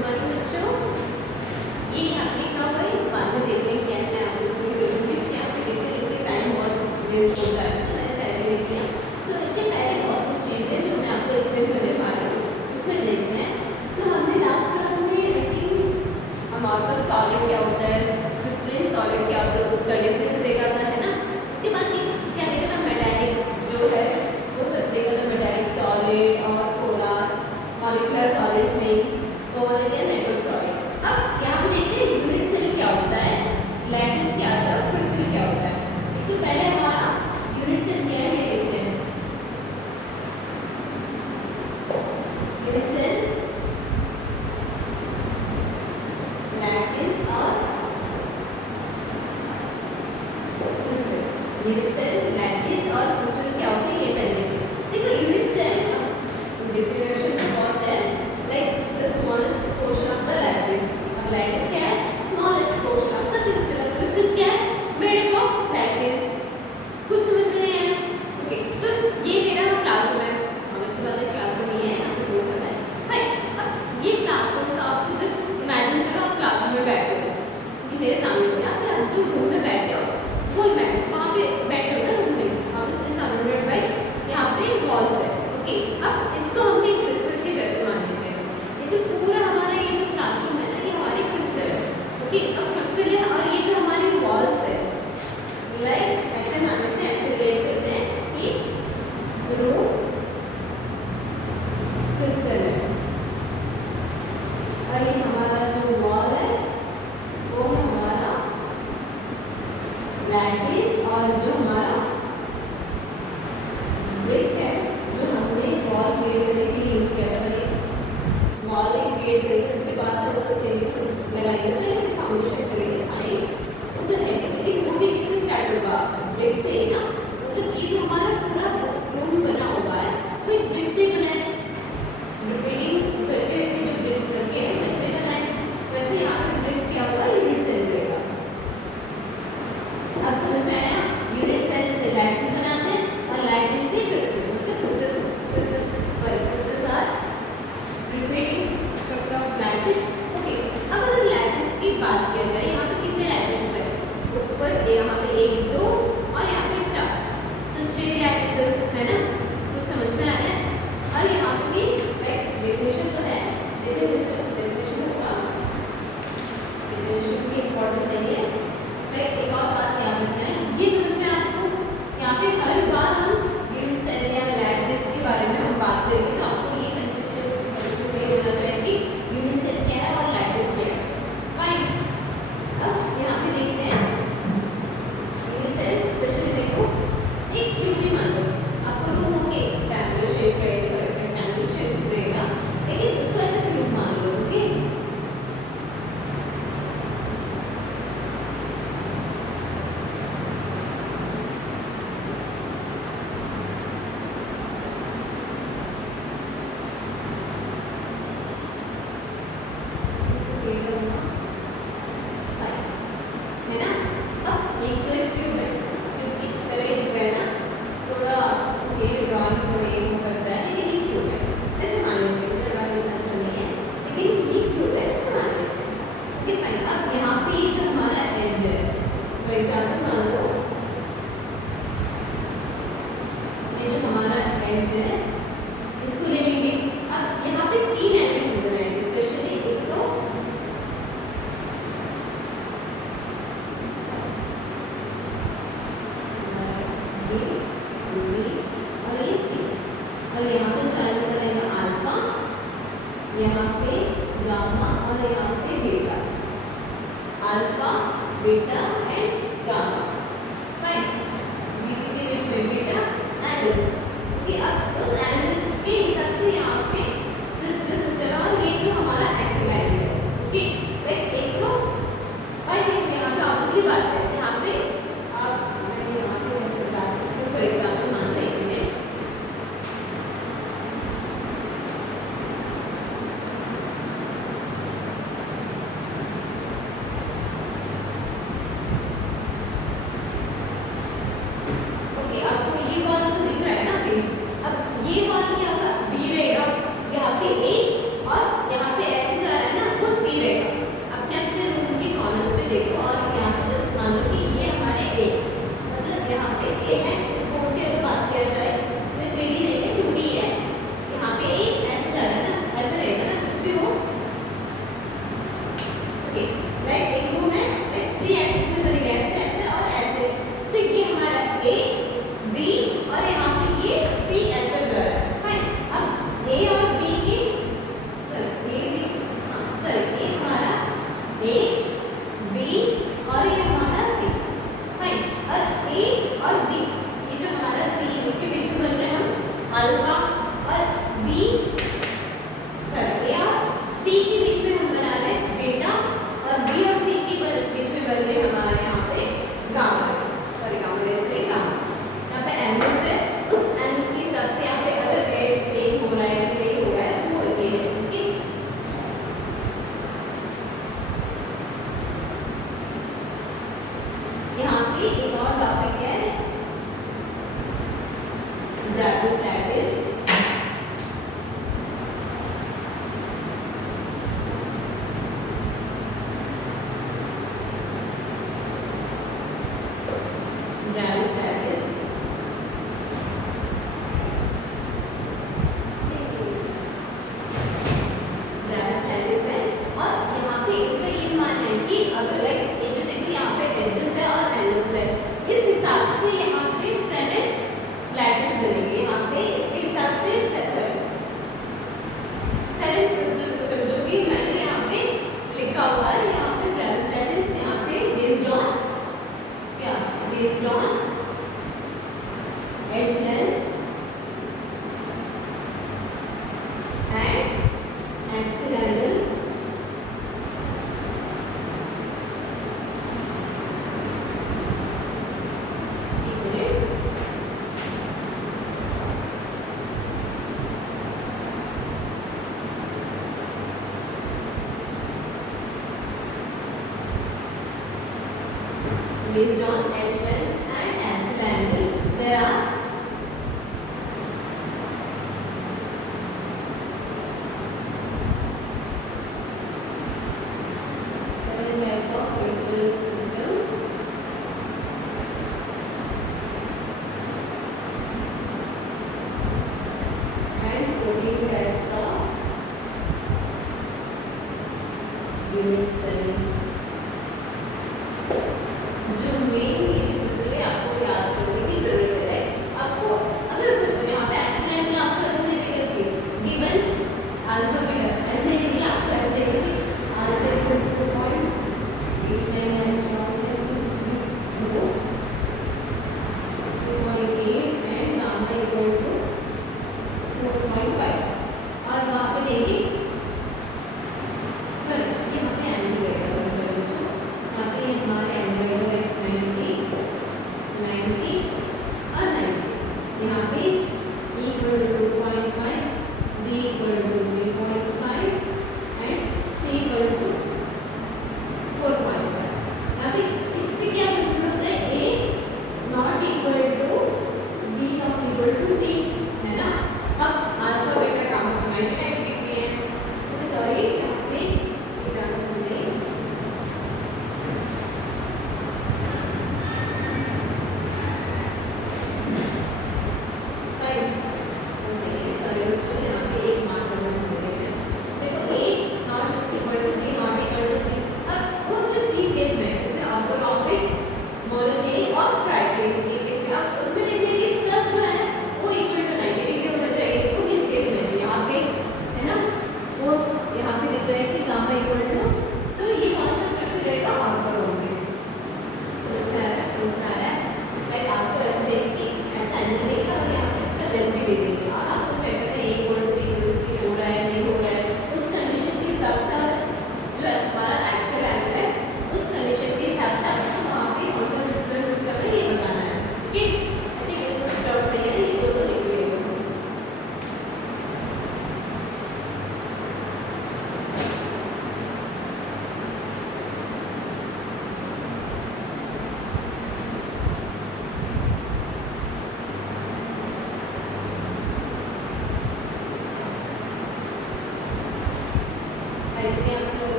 Morning बच्चों। ये यहाँ पे लिखा हुआ है, बाद में देखते हैं क्या क्या आप लोग शुरू कर देंगे क्योंकि आपके देखते देखते टाइम बहुत वेस्ट हो जाएगा, तो मैंने पहले लिख दिया। तो इसके पहले बहुत कुछ चीज़ें जो मैं आपको एक्सप्लेन करने वाली हूँ उसमें देखते हैं। तो हमने लास्ट क्लास में आई थिंक हमारे पास सॉलिड क्या होता है, क्रिस्टलाइन सॉलिड क्या होता है, उसका डिफरेंस देखा था, है ना। उसके बाद क्या देखा था, मेटालिक जो है वो सब देखा था, मेटालिक सॉलिड और पोलर मॉलिक्यूलर सॉलिड्स में कोवलेंट या नेटवर्क सॉलिड। अब यहाँ पे देखते हैं यूनिट सेल क्या होता है, लैटिस क्या होता है और क्रिस्टल क्या होता है। तो पहले हमारा यूनिट सेल क्या है ये देखते हैं। यूनिट सेल लैटिस और क्रिस्टल, यूनिट सेल लैटिस और क्रिस्टल क्या होते हैं ये पहले देखते हैं। देखो यूनिट सेल डिफिनेशन बहुत है, like the smallest portion of the lattice. अब लैटिस क्या है, smallest portion of the crystal. Crystal क्या है, मेड अप ऑफ लैटिस। कुछ समझ में नहीं आया? ओके, तो ये मेरा क्लासरूम है, और इसके बाद क्लासरूम नहीं है, यहाँ पे बोर्ड है। फाइन, अब ये क्लासरूम का आपको जस्ट इमेजिन करो आप क्लासरूम में बैठे हो, क्योंकि मेरे सामने हो गया, फिर आप जो रूम में बैठे हो वो इमेजिन वहाँ पे बैठे हो ना रूम में, वहाँ पे सराउंडेड बाय यहाँ पे वॉल्स है। ओके, अब इसको हमने क्रिस्टल के जैसे मान लेते हैं। ये जो पूरा हमारा ये जो क्लासरूम है ना, ये हमारे क्रिस्टल है। ओके, अब क्रिस्टल है और ये जो हमारी वॉल्स है, लाइक ऐसे मान लेते हैं, ऐसे रिलेट करते हैं कि रूम क्रिस्टल है और ये हमारा जो वॉल है वो है हमारा लैटिस, और जो हमारा ब्रिक है जो हमने वॉल क्रिएट करने के लिए यूज किया था, ये वॉल क्रिएट करके उसके बाद तो ऊपर से लगाएंगे तो ये फाउंडेशन करेंगे। फाइन, वो तो है, लेकिन वो भी किससे स्टार्ट होगा, ब्रिक से ना। मतलब ये जो हमारा पूरा रूम बना हुआ है वो एक ब्रिक से बना है, रिपीटिंग करके जो ब्रिक्स रखे हैं वैसे बनाए। वैसे यहाँ पे ब्रिक क्या होगा, यूनिट सेल रहेगा। अब समझ में आया, यूनिट सेल से लैटिस बनाते हैं और लैटिस से क्रिस्टल, मतलब crystals are repeating structure of lattice. Okay, अब अगर लैटिस की बात किया जाए, यहाँ पे कितने लैटिस है, ऊपर यहाँ पे 1 2 और यहाँ पे 4, तो 6 लैटिस है ना। कुछ समझ में आ रहा है? और यहाँ पे लाइक डेफिनेशन तो है, डेफिनेशन होगा, डेफिनेशन भी इम्पोर्टेंट नहीं है। लाइक एक और बात याद रखना है, ये समझना है आपको, यहाँ पे हर बार हम यूनिट सेल या लैटिस के बारे में हम बात करेंगे तो आपको ये कंफ्यूजन नहीं होना चाहिए कि यूनिट सेल क्या है और लैटिस क्या है। फाइन, अब यहाँ पे देखते हैं यूनिट सेल स्पेशली देखो, एक क्यूब ही मान लो, आपको रूम होके ट्रायंगल शेप रहेगा, रेक्टेंगल शेप रहेगा, लेकिन उसको ऐसे क्यूब मान लो। ओके, है ना। अब एक तो एक क्यूब है, क्यूब की तरह ही दिख रहा है ना, थोड़ा ये ड्राइंग थोड़ा ये हो सकता है, लेकिन ये क्यूब है, ऐसे मान लेते हैं। मेरा ड्राइंग इतना अच्छा नहीं है, लेकिन ये क्यूब है, ऐसे मान लेते हैं। ओके फाइन, अब यहाँ पे ये जो हमारा एज है, फॉर एग्जाम्पल मान लो ये जो हमारा एज है इसको ले लेंगे। अब यहाँ पे 3 एंगल हम बनाएंगे स्पेशली, एक तो ये बी और ये सी, और यहाँ पे जो एंगल बनेगा अल्फा, यहाँ पे गामा और यहाँ पे beta, alpha beta and gamma. Fine, BC के बीच में बीटा एंगल्स। ओके, अब उस एंगल्स के हिसाब से यहाँ पे क्रिस्टल सिस्टम है और ये जो हमारा एक्स लाइन है। ओके, लाइक एक तो भाई देखो यहाँ पे ऑब्वियसली बात है, यहाँ पे आप मैं यहाँ पे कैसे बता सकती हूँ, फॉर एग्जाम्पल मान लो एक मिनट, ओके, आपको ये बात तो दिख रहा है ना अभी। अब ये बात बी सॉरी ए और सी के बीच में हम बना रहे हैं बीटा और बी और सी के बीच में बन रहे हमारे यहाँ पे गामा सॉरी गामा रे से गामा। यहाँ पे एंगल है, उस एंगल के हिसाब से यहाँ पे अगर एज सेम हो रहा है कि नहीं हो रहा है तो वो ये है। ओके, यहाँ पे एक और टॉपिक है dragons lattice. Dragons lattice dragons lattice है और यहाँ पे इनका ये मान है कि अगर लाइक ये जो देखिए यहाँ पे एजेस है और एंगल्स है, इस हिसाब से यहाँ पे सेवन लैटिस बनेंगे। यहाँ पे इसके हिसाब से सॉरी 7 क्रिस्टल सिस्टम जो भी मैंने यहाँ पे लिखा हुआ है, यहाँ पे ड्रैगन्स लैटिस यहाँ पे बेस्ड ऑन क्या, based on edge length and axis angle based on edge length and axle angle. There are seven types of crystal system and 14 types of unit cell. जो मेन ये जो crystal है आपको याद करने की जरूरत है। आपको अगर सोचो यहाँ पे एक्सिस एंगल आपको ऐसे दे देंगे गिवन अल्फा बीटा ऐसे दे देंगे, आपको ऐसे दे देंगे अल्फा इक्वल टू 2.89 एंगस्ट्रॉम है कुछ भी वो 2.8 एंड गामा इक्वल टू 4.5 और वहाँ पे देंगे सॉरी यहाँ पे एंगल रहेगा सॉरी बच्चों, यहाँ पे हमारे एंगल रहेगा 90 और 90। यहाँ पे equal to 2.5, B equal to 3.5 and C equal to 4.5। यहाँ पे इससे क्या कंक्लूड होता है, A not equal to B not equal to C है ना। अब अल्फा बीटा गामा 99 डिग्री है, तो सॉरी यहाँ पे ये डालना भूल गई।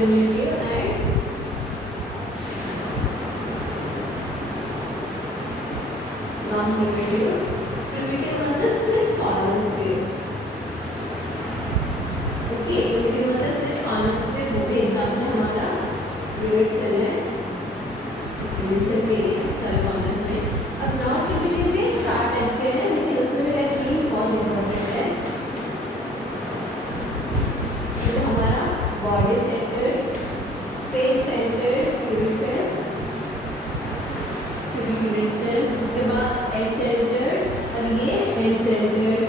primitive and non-primitive. Primitive मतलब सिर्फ कॉर्नर्स पे, ओके, primitive मतलब सिर्फ कॉर्नर्स पे। वो भी एग्जाम्पल हमारा यूनिट सेल है, यूनिट सेल पे सारे कॉर्नर्स पे। अब non-primitive में 4 टाइप के हैं, लेकिन उसमें मेरा 3 बहुत इम्पोर्टेंट है। तो हमारा body centred, face centred unit cell, cubic unit cell, उसके बाद हेड सेंटर्ड और ये हेड सेंटर्ड,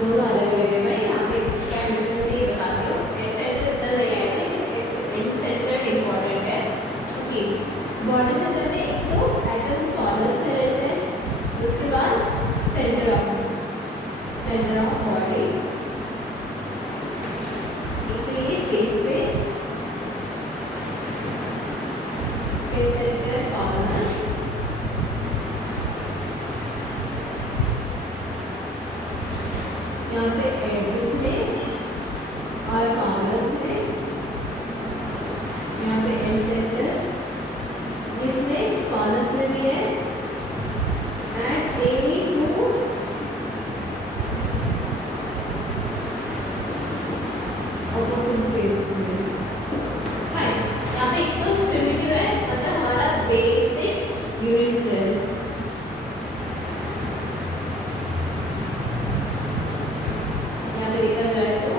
दोनों अलग अलग है भाई। यहाँ पे क्या डिफरेंस है ये बताती हूँ। हेड सेंटर्ड इतना नहीं आएगा, लेकिन हेड सेंटर्ड इम्पोर्टेंट है। ओके, बॉडी सेंटर में एक तो एटम्स कॉर्नर्स पे रहते हैं, उसके बाद सेंटर ऑफ बॉडी, एक तो ये फेस पे, फेस सेंटर कॉर्नर्स, यहाँ पे एड्जेस में और कॉर्नर्स में, यहाँ पे एंड सेंटर, इसमें कॉर्नर्स में भी है and any two opposite face में। फाइन, यहाँ पे एक तो प्रिमिटिव है, मतलब हमारा बेसिक यूनिट सेल। यहाँ पे देखा जाए तो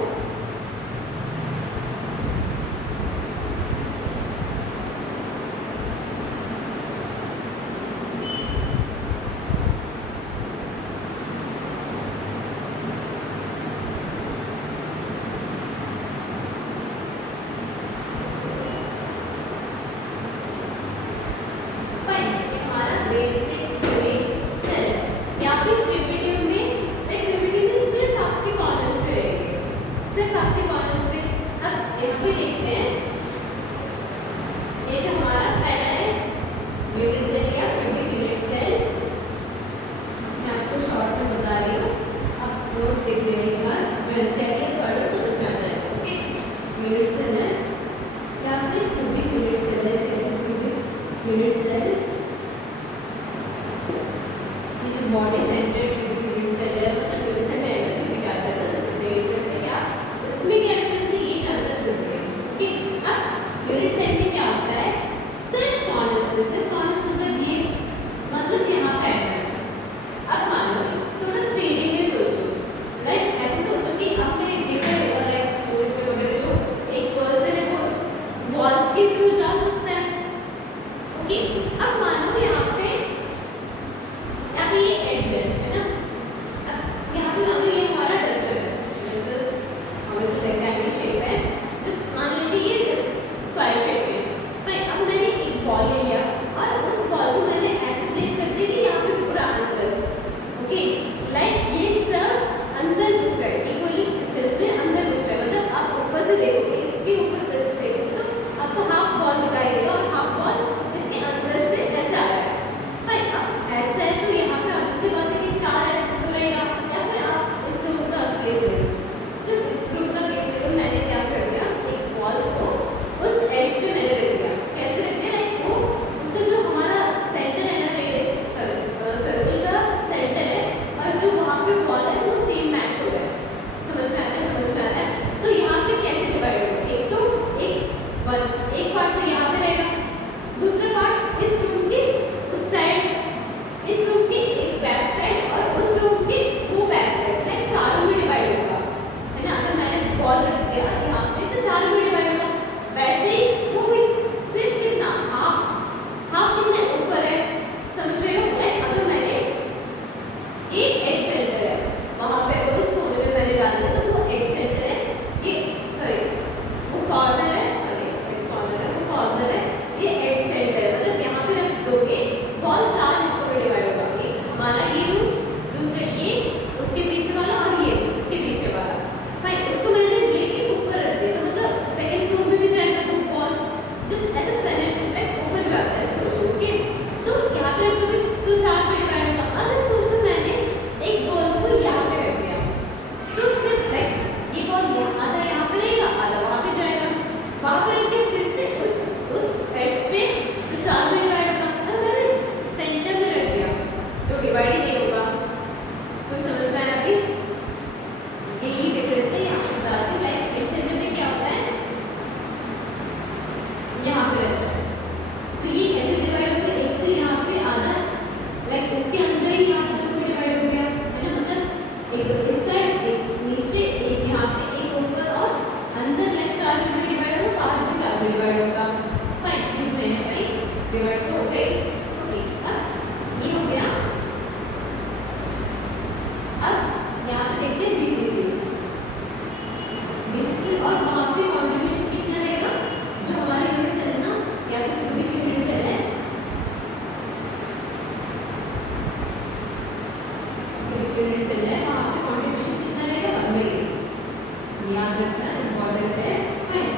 याद रखना इम्पोर्टेंट है। फाइन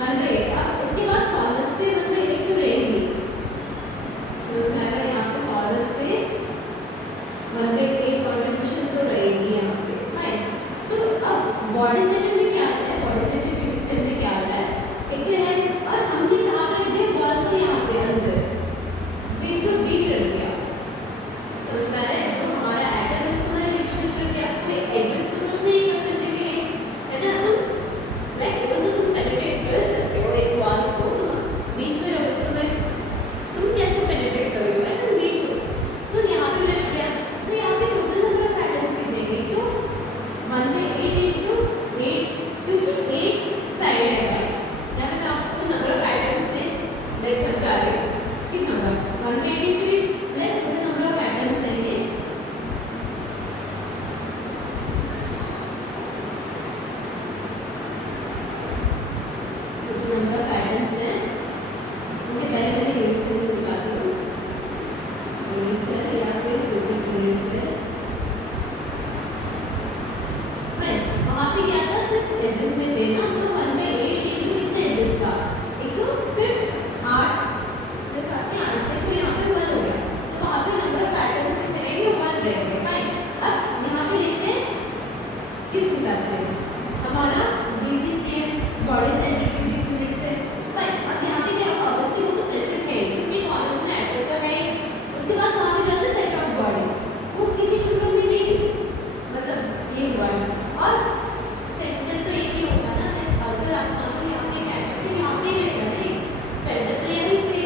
1/8। अब इसके बाद कॉर्नर्स पे 1/8 क्यों रहेगी, समझ में आएगा। यहाँ पे कॉर्नर्स पे 1/8 कंट्रीब्यूशन तो रहेगी यहाँ पे। फाइन तो अब बॉडी सेंटर में क्या आता है, बॉडी सेंटर क्यूबिक सेल में क्या आता है, एक तो है और हमने कहाँ रख दिया बॉल को यहाँ पे अंदर बीचों बीच रख दिया, समझ में आ रहा है। जो हमारा एटम है उसको मैंने बीचों बीच रख दिया, कोई एडजस्ट तो कुछ नहीं कर करने के लिए, है ना। तुम लाइक इवन तो तुम पेनिट्रेट कर सकते हो एक बॉल को, तुम बीच में रखोगे तो तुम कैसे पेनिट्रेट करोगे भाई, तुम बीच हो। तो यहाँ पे रख दिया, तो यहाँ पे टोटल नंबर ऑफ एटम्स कितने हैं, तो 1/8 into 8 क्योंकि 8 साइड है भाई। यहाँ पे मैं आपको नंबर ऑफ एटम्स में देख समझा रही हूँ कि number 1/8 into 8 plus the number of atoms रहेंगे नंबर ऑफ एटम्स हैं उनके पहले पहले यूनिट से निकालती हूँ, यूनिट सेल या फिर क्यूबिक यूनिट सेल। वहाँ पे क्या था, सिर्फ एजेस में देना, तो 1/8 into कितने एजेस था, एक तो सिर्फ 8 थे, तो यहाँ पे 1 हो गया, तो वहाँ पे नंबर ऑफ एटम्स कितने रहेंगे, 1 रहेंगे। फाइन अब यहाँ पे लेते हैं किस हिसाब से, हमारा BC से बॉडी सेंटर क्यूबिक यूनिट से। फाइन अब यहाँ पे क्या होगा, ऑब्वियसली वो तो प्रेजेंट है क्योंकि कॉर्नर्स में एटम तो है। उसके बाद वहाँ पे जाता है सेट ऑफ बॉडी, वो किसी टुकड़ों में नहीं, मतलब ये हुआ है। और सेंटर तो एक ही होगा ना, अगर आप मान लो यहाँ पे एटम है यहाँ पे रहेगा नहीं, सेंटर तो यहीं पे,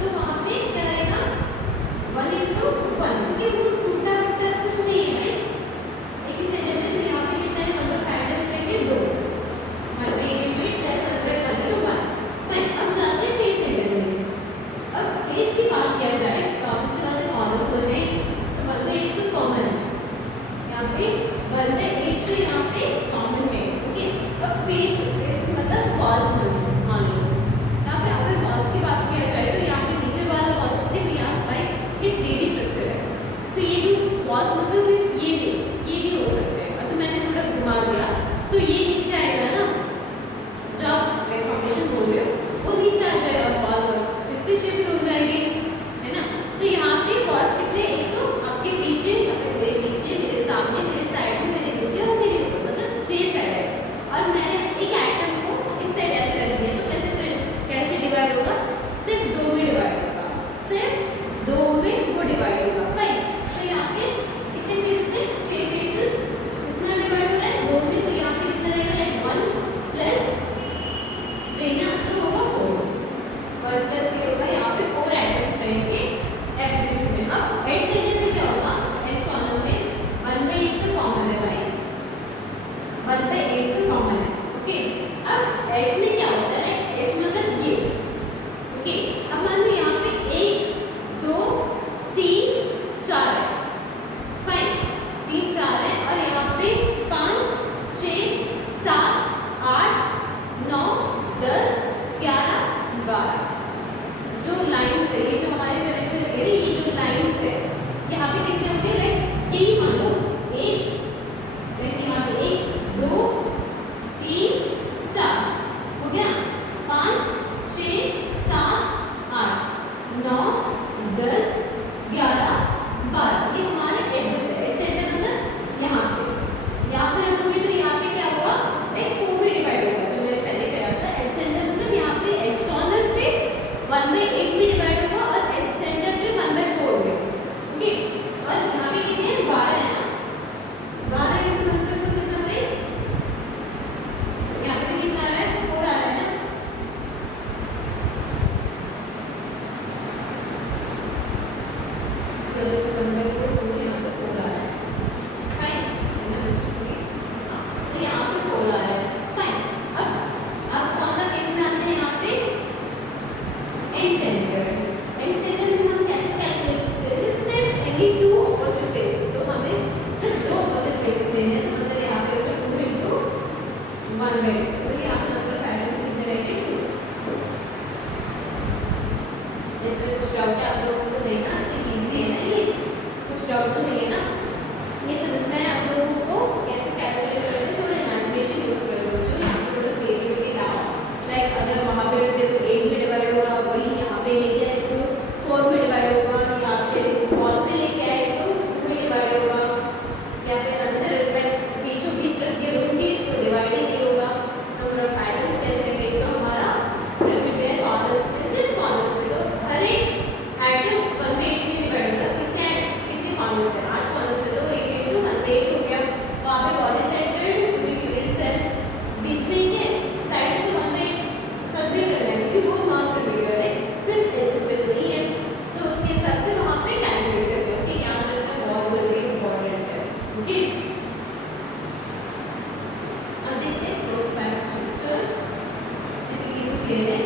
तो वहाँ पे क्या रहेगा 1 into 1 क्योंकि वो टूटा फूटा कुछ नहीं है भाई, एक ही सेंटर में। तो यहाँ पे कितना है नंबर ऑफ एटम्स रहेंगे 2, 1/8 प्लस 1/1 into 1। फाइन अब जाते हैं फेस सेंटर में। अब फेस की बात किया जाए तो ऑब्वियसली बात है कॉर्नर्स तो है, तो 1/8 तो कॉमन है यहाँ पे, 1/8 तो यहाँ पे कॉमन है। ओके अब फेसेस मतलब वॉल्स मान लो, यहाँ पे अगर वॉल्स की बात किया जाए तो यहाँ पे नीचे वाला वॉल देखो, यहाँ पर ये 3D स्ट्रक्चर है, तो ये जो वॉल्स मतलब सिर्फ ये नहीं, ये भी हो सकते हैं। और तो मैंने थोड़ा घुमा दिया तो ये नीचे आएगा ना, जो आप फाउंडेशन बोल रहे हो वो नीचे आ जाएगा, वॉल फिर से शिफ्ट हो जाएगी, है ना। तो यहाँ पे वॉल्स कितने, एक तो आपके पीछे या फिर मेरे पीछे, मेरे सामने, मेरे साइड में, मेरे नीचे और मेरे ऊपर, मतलब 6 साइड है। और मैंने एक एटम को इस साइड ऐसे रख दिया, तो कैसे डिवाइड होगा, सिर्फ 2 में डिवाइड होगा, सिर्फ 2 में वो डिवाइड होगा। फाइन तो यहाँ पे कितने फेसेस है, 6 फेसेस, कितना डिवाइड हो रहा है 2 में, तो यहाँ पे कितना रहेगा लाइक 1 प्लस 3 ना, तो होगा 4 और प्लस ये होगा यहाँ पे 4 एटम्स रहेंगे F6 में। अब एच सेंटर में क्या होगा, एच कॉर्नर में 1/8 तो कॉमन है भाई, 1/8 तो कॉमन है। ओके अब एच में क्या होता है, एच मतलब ये। ओके अब मान लो यहाँ पे 1 2 3 4 है। फाइन 3 4 है और यहाँ पे 5 6 7 8 9 10 11 12 जो लाइन्स है, ये जो हमारे ये जो लाइन्स है यहाँ पे कितने होते हैं, लाइक यही मान लो 1, लाइक यहाँ पे 1 2 3 4 हो गया, 5 6 7 8 9 10 11 12 ये हमारे एजेस है। सेंटर मतलब यहाँ पे रखोगे तो यहाँ पे क्या हुआ, लाइक 4 में डिवाइड होगा, जो मैंने पहले कहा था। एज सेंटर मतलब यहाँ पे एज कॉर्नर पे 1/8 में डिवाइड होगा और एज सेंटर पे 1/4 में। ओके और यहाँ पे कितने हैं, 12 है ना, 12 into 1/4 कितना है, यहाँ पे भी कितना आ रहा है, 4 आ रहा है ना। तो 1/4 यहाँ पे 4 आ रहा है। फाइन तो यहाँ पे 4 आ रहा है। फाइन अब कौन सा केस में आते हैं, यहाँ पे एंड सेंटर। एंड सेंटर में हम कैसे कैलकुलेट करते हैं, सिर्फ एनी 2 ऑपोजिट फेसेस, तो हमें सिर्फ 2 ऑपोजिट फेसेस लेने हैं, तो मतलब यहाँ पे होगा 2 into 1/8, तो यहाँ पे नंबर ऑफ एटम्स कितने रहेंगे 2। इसमें कुछ डाउट है आप लोगों को, नहीं ना, इजी है ना, ये कुछ डाउट तो नहीं है ना, ये समझना है आप लोगों को कैसे कैलकुलेट करते हैं, थोड़ा इमेजिनेशन यूज लिख लें,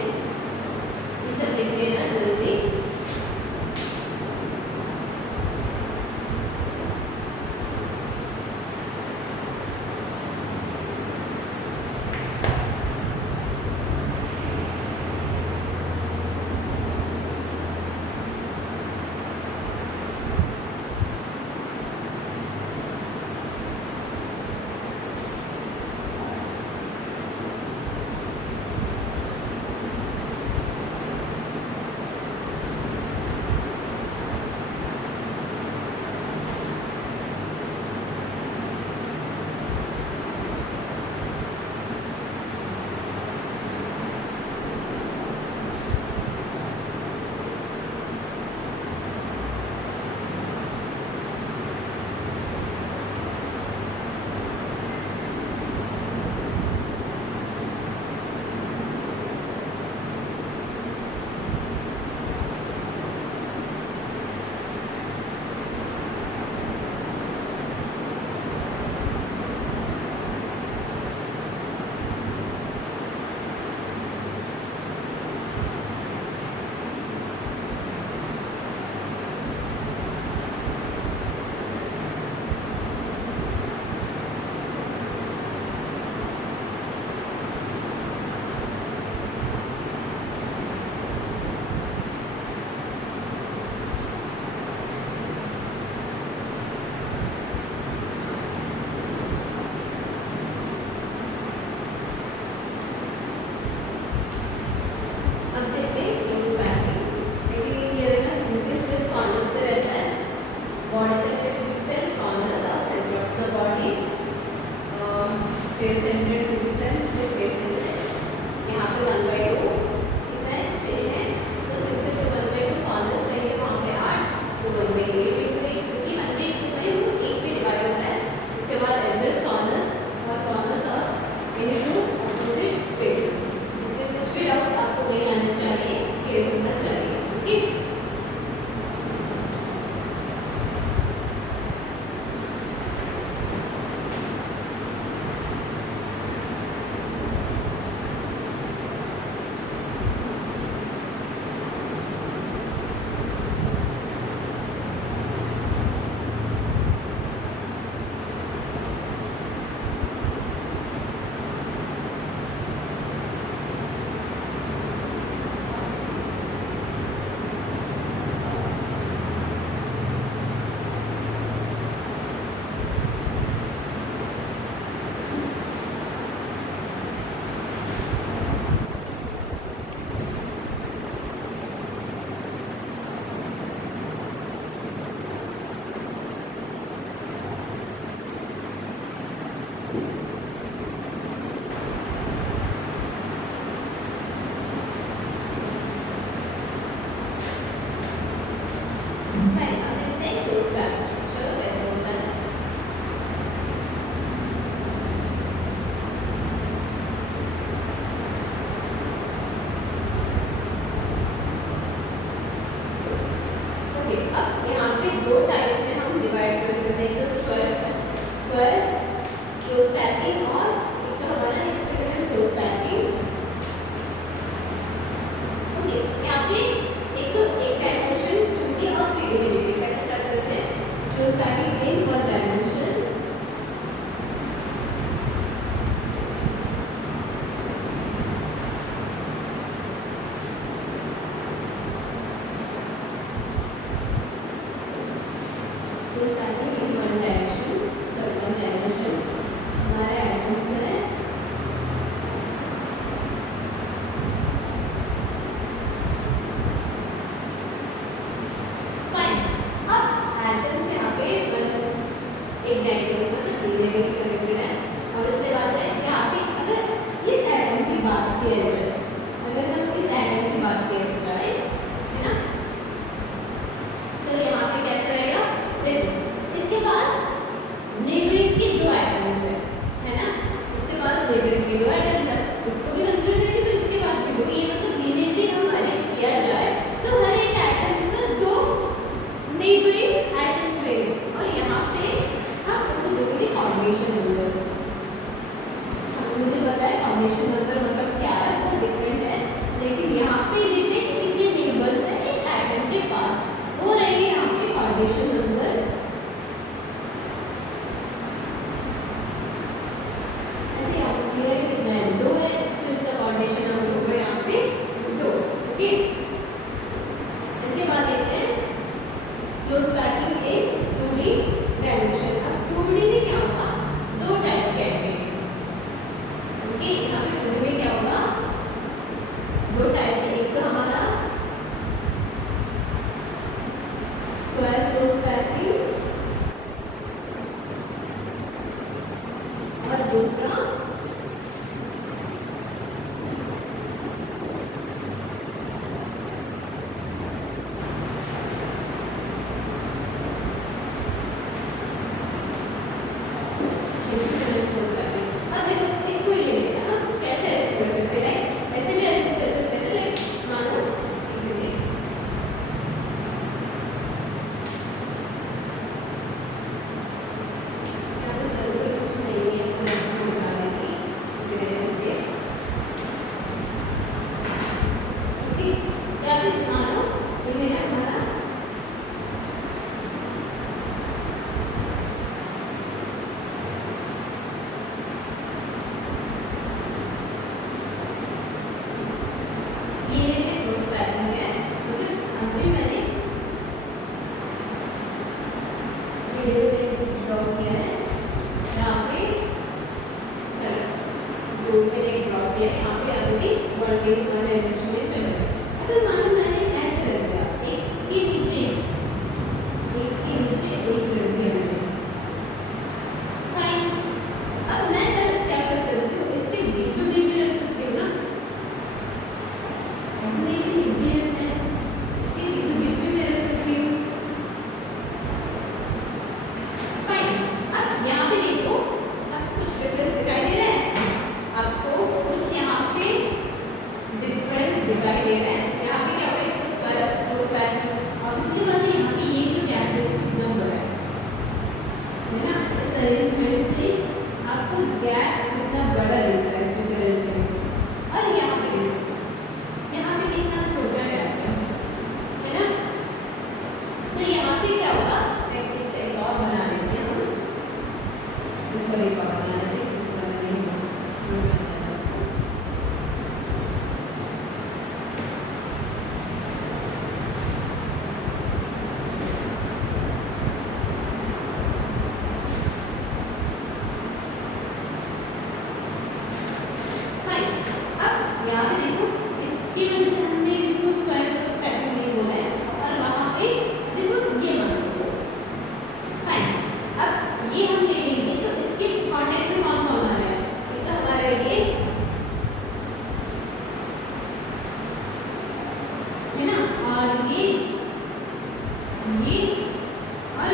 ये सब लिख लेना जल्दी। अब देखते हैं क्लोज पैकिंग। लेकिन ये ना न्यूक्लियस सिर्फ कॉर्नर्स पे रहता है। Body centred cubic cell corners are centre of the body. Face centred cubic cell सिर्फ फेस सेंटर्ड। यहाँ पे 1/2 कितना है 6 है, तो 6 से 1/2 कॉर्नर्स रहेंगे, वहाँ पे 8, तो 1/8 into 8, क्योंकि 1/8 कितना है वो 8 में डिवाइड हो रहा है। उसके बाद एडजस्ट कॉर्नर्स और कॉर्नर्स और इनटू ऑपोजिट फेसेस। इसमें कुछ भी डाउट आपको नहीं आना चाहिए, क्लियर होना चाहिए। Okay, fine. अब देखते हैं क्लोज बैक स्ट्रक्चर कैसे होता है। ओके, अब यहाँ पे दो टाइप में हम डिवाइड कर सकते हैं, तो स्क्वायर क्लोज पैकिंग और एक तो हमारा हेक्सागोनल क्लोज पैकिंग। ओके, यहाँ पे एक तो एक डायमेंशन 2D और 3D में देखते हैं। पहले स्टार्ट करते हैं close packing in 1 dimension. Close packing in 1 dimension, sorry 1 dimension. हमारे एटम्स है फाइन। अब एटम्स यहाँ पे एक डायग्राम मतलब लीनियरली कनेक्टेड है। अब इससे बात है यहाँ पे अगर इस एटम की बात की जाए, अगर हम इस एटम की बात की जाए, है ना, तो यहाँ पे कैसा रहेगा, देखो इसके पास नेबरिंग के दो एटम्स है ना, इसके पास नेबरिंग के दो एटम्स है, इसको भी कंसीडर करेंगे तो इसके पास भी दो। ये मतलब लीनियरली हम अरेंज किया जाए तो हर एक एटम का दो नेबरिंग एटम्स रहेंगे, और यहाँ पे हम उसे बोलेंगे कॉम्बिनेशन नंबर। मुझे पता है कॉम्बिनेशन नंबर मतलब क्या है, वो डिफरेंट है। यहाँ पे देखते हैं कि कितने नेबर्स हैं एक एटम के पास। हो रही है यहाँ पे कोऑर्डिनेशन नंबर, अरे यहाँ पे क्लियर है कितना है, 2 है, तो इसका कोऑर्डिनेशन नंबर होगा यहाँ पे 2। ओके, इसके बाद देखते हैं close packing in 2D dimension. अब 2D में क्या होगा, 2 टाइप के आएंगे। ओके, यहाँ पे 2D में क्या होगा, 2 टाइप के, एक तो हमारा स्क्वायर क्लोज पैकिंग और दूसरा ड्रॉ किया है यहाँ पे, चलो मैंने एक ड्रॉ किया है यहाँ पे, अभी 1D डायमेंशन में चल रहा है। अगर मानो मैंने ऐसे रख दिया, एक के नीचे एक रख दिया मैंने, फाइन। अब मैं क्या कर सकती हूँ, इसके बीचों बीच में रख सकती हूँ ना, ऐसे नहीं कि नीचे रखना है, इसके बीचों बीच में मैं रख सकती हूँ। यहाँ पे देखो, आपको कुछ डिफरेंस दिखाई दे रहा है, आपको कुछ यहाँ पे डिफरेंस दिखाई दे रहा है। यहाँ पे क्या होगा, एक तो स्क्वायर दो स्क्वायर, और इसके बाद यहाँ पे ये जो गैप है कितना बड़ा है ना, इस अरेंजमेंट से आपको गैप कितना बड़ा दिख रहा है अच्छी तरह से। और यहाँ पे कितना छोटा गैप है ना, तो यहाँ पे क्या होगा, इसका एक और बना लेते हैं हम, इसका एक और बनाना है, यहाँ पे देखो, इसकी वजह से हमने इसको स्क्वायर प्लस पैटर्न नहीं बोला है, और वहाँ पे देखो ये मान लो, फाइन। अब ये हम ले लेंगे, तो इसके कॉन्टेक्ट में कौन कौन आ रहा है, एक तो हमारा ये है ना, और ये और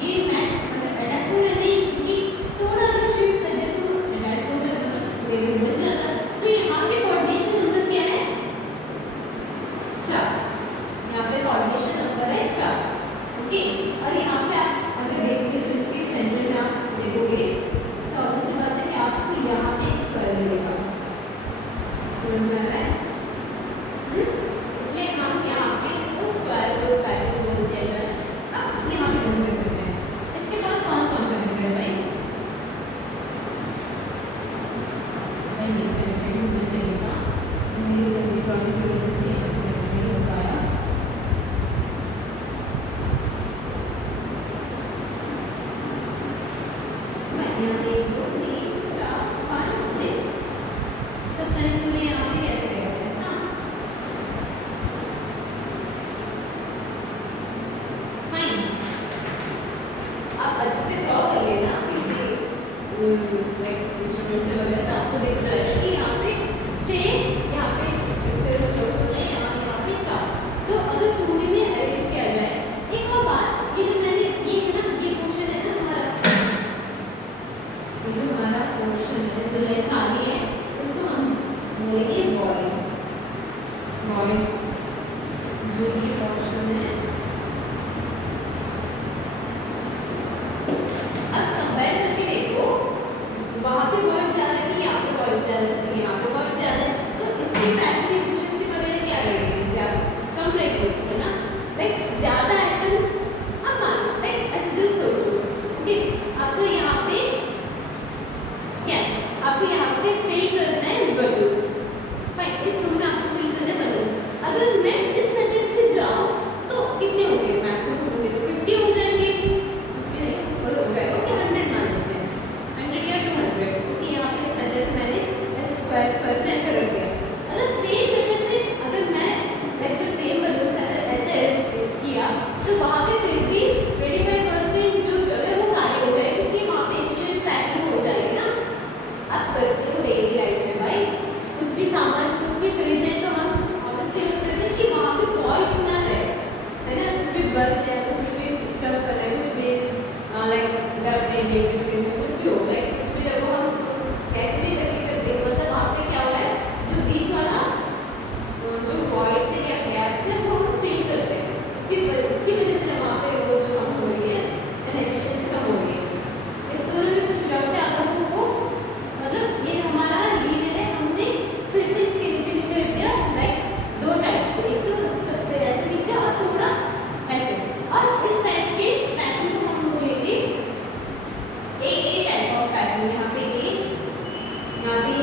ये मैं मतलब अटैच हो रहा नहीं, क्योंकि थोड़ा अगर शिफ्ट कर दे तो अटैच हो जाता है, ये बन जाता। तो यहाँ पे कोऑर्डिनेशन नंबर क्या है, 4। यहाँ पे कोऑर्डिनेशन नंबर है 4। ओके, और यहाँ पे आप अगर देखोगे तो इसके सेंटर में आप देखोगे तो ऑब्वियसली बात है कि आपको यहाँ पे एक स्क्वायर मिलेगा, समझ में आ रहा है? इसलिए हम यहाँ पे इसको स्क्वायर को स्क्वायर को बोल दिया जाए। अब यहाँ पे कंसीडर करते हैं, इसके पास कौन कौन कनेक्टेड है भाई, मेरी गंदी ड्राइंग की वजह से नहीं हो पाया। मैं यहाँ 1 2 3 4 5 6 सब कनेक्ट हो रहे हैं, यहाँ पे कैसे रहेगा ऐसा, फाइन। आप अच्छे से ड्रॉ कर लेना किसी इंस्ट्रूमेंट से वगैरह, तो आपको दिख जाएगा कि यहाँ पे 6, यहाँ पे यहाँ पे 4। तो अगर 2D में अरेंज किया जाए, एक और बात, ये जो मैंने ये है ना, ये पोर्शन है ना हमारा, ये जो हमारा पोर्शन है जो लाइन खाली है, इसको हम बोलेंगे वॉइस, जो ये पोर्शन है। अब कंपेयर करके देखो, वहाँ पे वॉइस ज़्यादा है कि यहाँ पे वॉइस ज़्यादा पे फिल करना है बबल्स। फाइन, इस रूम में आपको फिल करना है बबल्स। अगर मैं इस मेथड से जाऊँ तो कितने होंगे, मैक्सिमम होंगे तो 50 हो जाएंगे, 50 नहीं ऊपर हो जाएगा, ओके 100 मान लेते हैं, 100 या 200, ओके। यहाँ पे इस मेथड से मैंने ऐसे स्क्वायर स्क्वायर में ऐसे रख दिया। अगर सेम मेथड से अगर मैं लाइक जो सेम बबल्स है अगर ऐसे अरेंज किया तो वहाँ पे फिर भी 25% जो जगह वो खाली हो जाएगी, क्योंकि वहाँ पे एफिशिएंट पैकिंग हो जाएगी ना। आप करते हो डेली लाइफ में भाई, कुछ भी सामान कुछ भी खरीदना है तो हम ऑब्वियसली यूज करते हैं कि वहाँ पे पॉइंट्स ना रहे, है ना। कुछ भी बल्ब है तो कुछ भी स्टफ करना है, कुछ भी लाइक डब में बिस्किट में कुछ भी हो, लाइक कुछ भी जब हम कैसे भी करके करते हैं, मतलब वहाँ पे क्या हो रहा है जो बीच वाला जो वॉइस है या गैप्स है वो हम फिल करते हैं, उसकी वजह से ना वहाँ पे वो जो कम हो रही है एफिशिएंसी कम हो रही है। इस दोनों में कुछ डाउट है आप लोगों को, मतलब ये हमारा लीनियर है, हमने फिर से इसके नीचे नीचे रख दिया लाइक दो टाइप, एक तो सबसे ऐसे नीचे और थोड़ा ऐसे, और इस टाइप के पैटर्न को हम बोलेंगे ए टाइप ऑफ पैटर्न। यहाँ पे ए, यहाँ पे